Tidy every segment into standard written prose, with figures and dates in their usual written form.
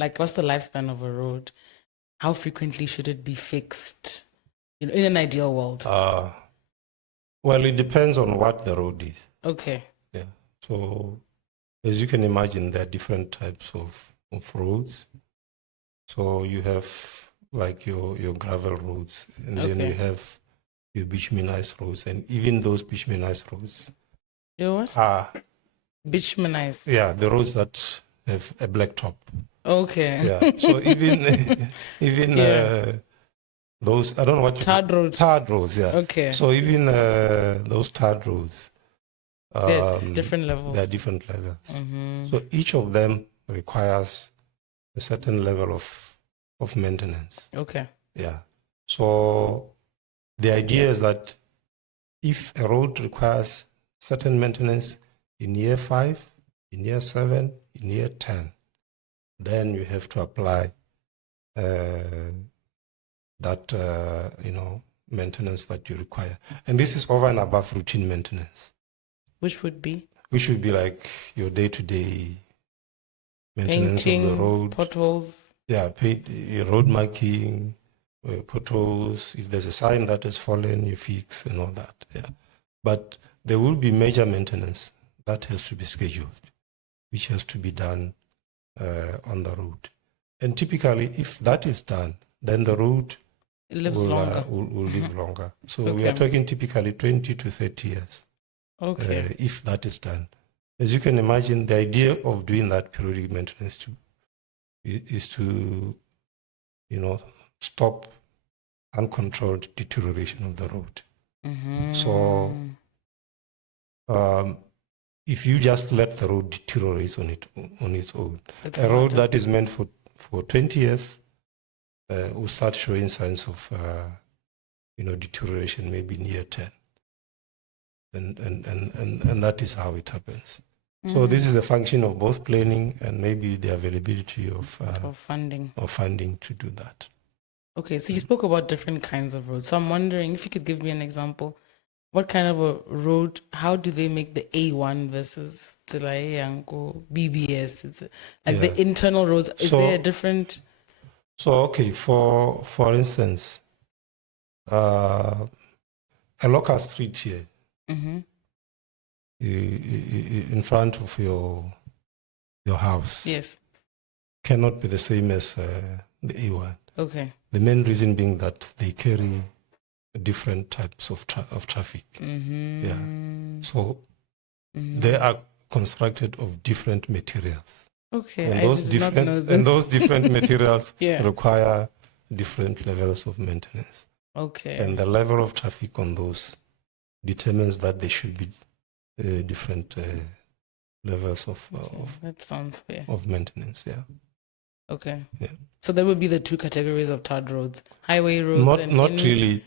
like, what's the lifespan of a road? How frequently should it be fixed? In an ideal world. Well, it depends on what the road is. Okay. Yeah. So, as you can imagine, there are different types of roads. So you have like your gravel roads, and then you have your bituminized roads, and even those bituminized roads Your what? are Bituminized. Yeah, the roads that have a black top. Okay. Yeah. So even those, I don't know what you Tarred roads. Tarred roads, yeah. Okay. So even those tarred roads, They're different levels. There are different levels. So each of them requires a certain level of maintenance. Okay. Yeah. So the idea is that if a road requires certain maintenance in year 5, in year 7, in year 10, then you have to apply that maintenance that you require, and this is over and above routine maintenance, which would be like your day-to-day maintenance painting, of the road, potholes. Yeah, road marking, potholes. If there's a sign that has fallen, you fix and all that. Yeah, but there will be major maintenance that has to be scheduled, which has to be done on the road. And typically, if that is done, then the road lives longer. Will live longer. So we are talking typically 20 to 30 years. Okay. If that is done. As you can imagine, the idea of doing that periodic maintenance is to, stop uncontrolled deterioration of the road. So if you just let the road deteriorate on its own, a road that is meant for 20 years will start showing signs of deterioration maybe in year 10. And that is how it happens. So this is a function of both planning and maybe the availability of funding to do that. Okay, so you spoke about different kinds of roads. So I'm wondering if you could give me an example. What kind of a road, how do they make the A1 versus Yanko, BBS? It's the internal roads, is there a different? So, okay, for instance, a local street here, in front of your house, yes, cannot be the same as the A1. Okay. The main reason being that they carry different types of traffic. Yeah. So they are constructed of different materials. Okay. And those different materials require different levels of maintenance. Okay. And the level of traffic on those determines that there should be different levels of that sounds fair. Of maintenance. Yeah. Okay. Yeah. So there would be the two categories of tarred roads: highway roads. Not really.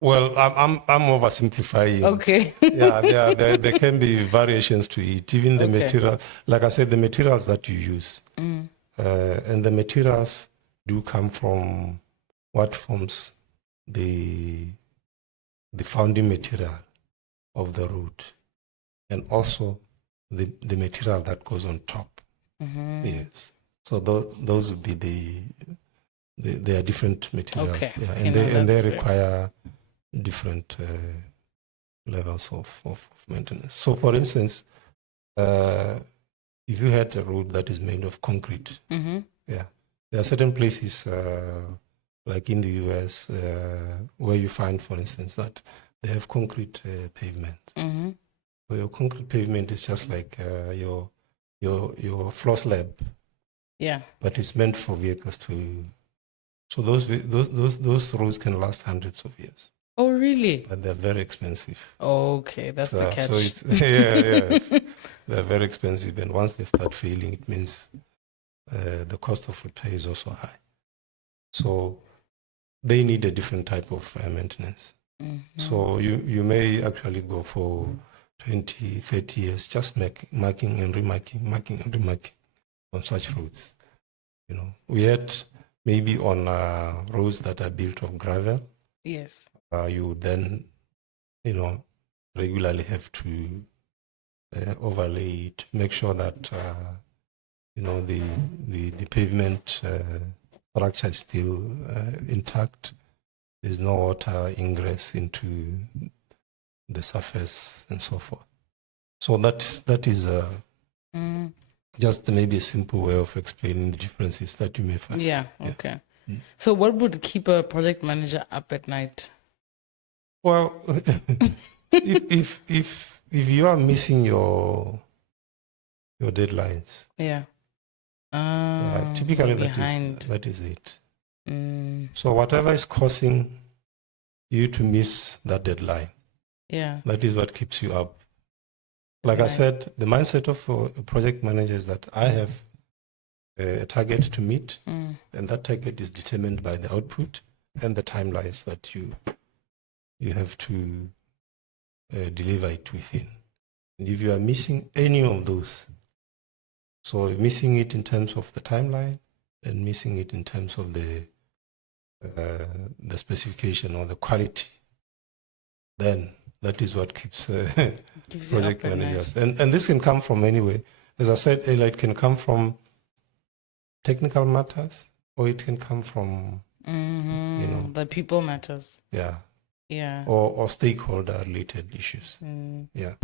Well, I'm oversimplifying. Okay. Yeah, there can be variations to it. Even the material, like I said, the materials that you use, and the materials do come from what forms the founding material of the road, and also the material that goes on top. Yes. So those would be they are different materials. Okay. Yeah, and they require different levels of maintenance. So, for instance, if you had a road that is made of concrete, there are certain places, like in the US, where you find, for instance, that they have concrete pavement. So your concrete pavement is just like your floor slab. Yeah. But it's meant for vehicles to. So those roads can last hundreds of years. Oh, really? But they're very expensive. Okay, that's the catch. So it's, they're very expensive, and once they start failing, it means the cost of repair is also high. So they need a different type of maintenance. So you may actually go for 20, 30 years just marking and remarking on such roads. We had maybe on roads that are built of gravel. Yes. You then, regularly have to overlay it, make sure that, the pavement structure is still intact. There's no water ingress into the surface and so forth. So that is just maybe a simple way of explaining the differences that you may find. Yeah, okay. So what would keep a project manager up at night? Well, if you are missing your deadlines, Yeah. typically behind. that is it. So whatever is causing you to miss that deadline, Yeah. that is what keeps you up. Like I said, the mindset of a project manager is that I have a target to meet, and that target is determined by the output and the timelines that you have to deliver it within. And if you are missing any of those, so missing it in terms of the timeline and missing it in terms of the specification or the quality, then that is what keeps project managers. And this can come from anywhere. As I said earlier, it can come from technical matters, or it can come from the people matters. Yeah. Yeah. Or stakeholder related issues. Yeah.